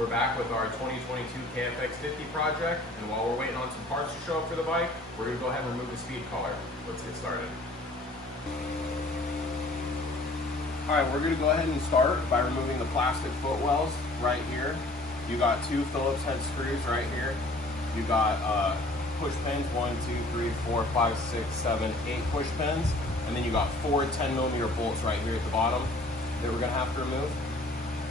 We're back with our 2022 KFX50 project, and while we're waiting on some parts to show up for the bike, we're going to go ahead and remove the speed collar. Let's get started. Alright, we're going to go ahead and start by removing the plastic footwells right here. You got two Phillips head screws right here. You got push pins, 1, 2, 3, 4, 5, 6, 7, 8 push pins, and then you got 4 10mm bolts right here at the bottom that we're going to have to remove.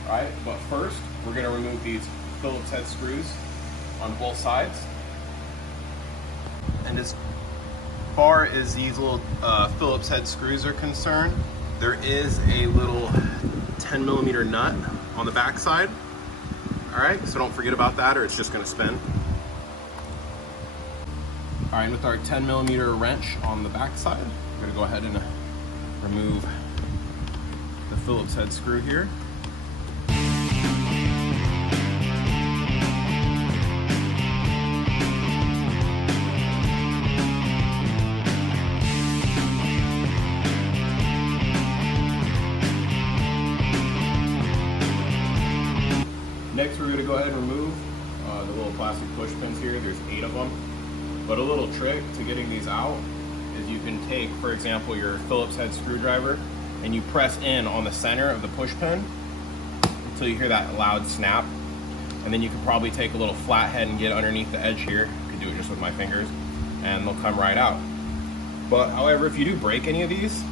Alright, but first we're going to remove these Phillips head screws on both sides. And as far as these little Phillips head screws are concerned, there is a little 10mm nut on the back side. Alright, so don't forget about that or it's just going to spin. Alright, and with our 10mm wrench on the back side, we're going to go ahead and remove the Phillips head screw here. Next, we're going to go ahead and remove the little plastic push pins here. There's 8 of them. But a little trick to getting these out is you can take, for example, your Phillips head screwdriver and you press in on the center of the push pin until you hear that loud snap. And then you can probably take a little flathead and get underneath the edge here. You could do it just with my fingers and they'll come right out. But however, if you do break any of these,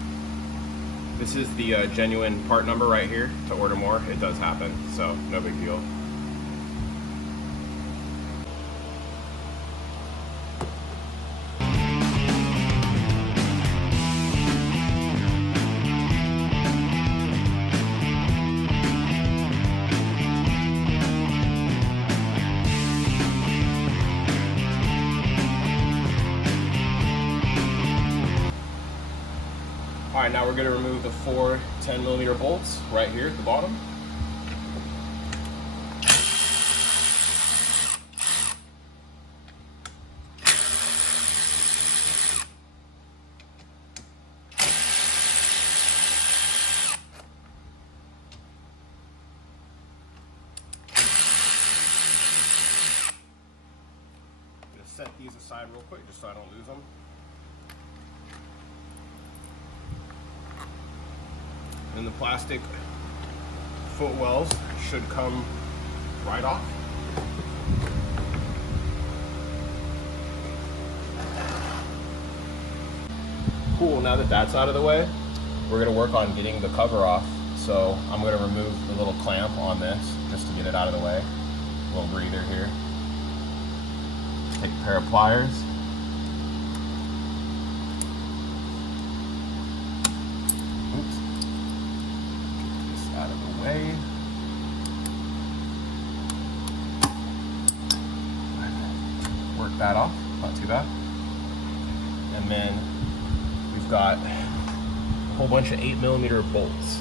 this is the genuine part number right here to order more. It does happen, so no big deal. Alright, now we're going to remove the 4 10mm bolts right here at the bottom. I'm going to set these aside real quick just so I don't lose them. And the plastic footwells should come right off. Cool, now that that's out of the way, we're going to work on getting the cover off. So I'm going to remove the little clamp on this just to get it out of the way. A little breather here. Take a pair of pliers. Out of the way. Work that off, not too bad. And then we've got a whole bunch of 8mm bolts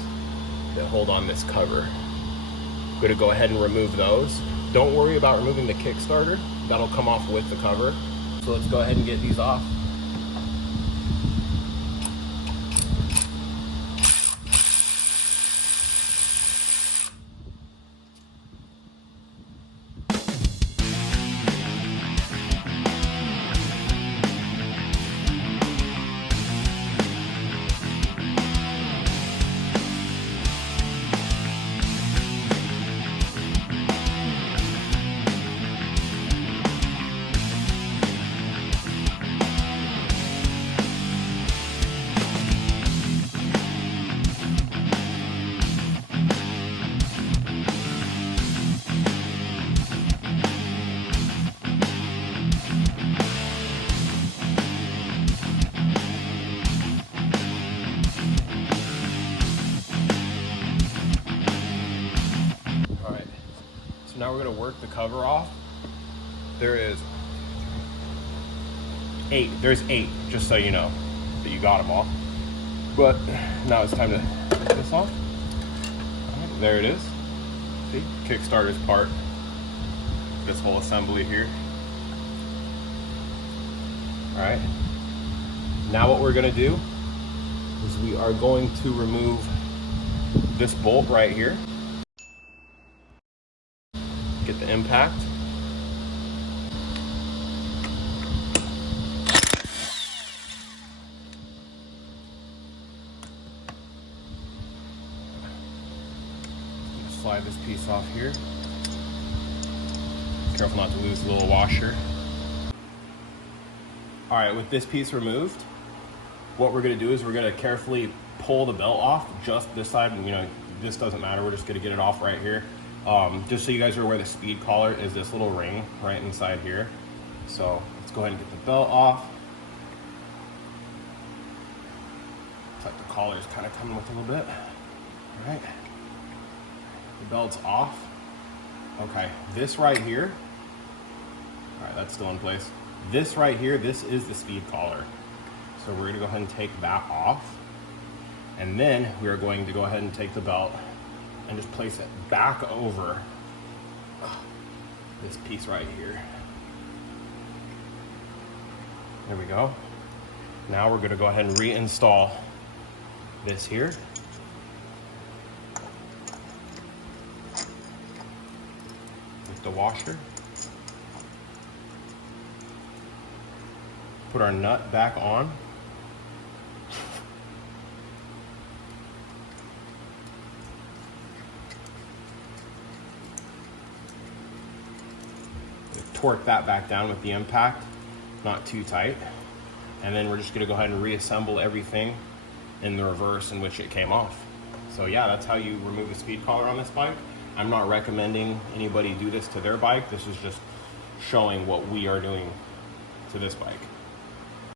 that hold on this cover. I'm going to go ahead and remove those. Don't worry about removing the Kickstarter. That'll come off with the cover. So let's go ahead and get these off. Now we're going to work the cover off. There's 8, just so you know that you got them all. But now it's time to get this off. Right, there it is. See, Kickstarter's part. This whole assembly here. All right. Now what we're going to do is we are going to remove this bolt right here. get the impact. Slide this piece off here. Careful not to lose the little washer. All right, with this piece removed, what we're gonna do is we're gonna carefully pull the belt off, just this side. You know, this doesn't matter, we're just gonna get it off right here. Just so you guys are aware, the speed collar is this little ring right inside here. So let's go ahead and get the belt off. Looks like the collar is kind of coming with a little bit. All right, the belt's off. Okay, this right here, all right, that's still in place. This right here, this is the speed collar. So we're gonna go ahead and take that off. And then we are going to go ahead and take the belt and just place it back over this piece right here. There we go. Now we're gonna go ahead and reinstall this here. With the washer. Put our nut back on. Torque that back down with the impact, not too tight. And then we're just gonna go ahead and reassemble everything in the reverse in which it came off. So yeah, that's how you remove a speed collar on this bike. I'm not recommending anybody do this to their bike. This is just showing what we are doing to this bike.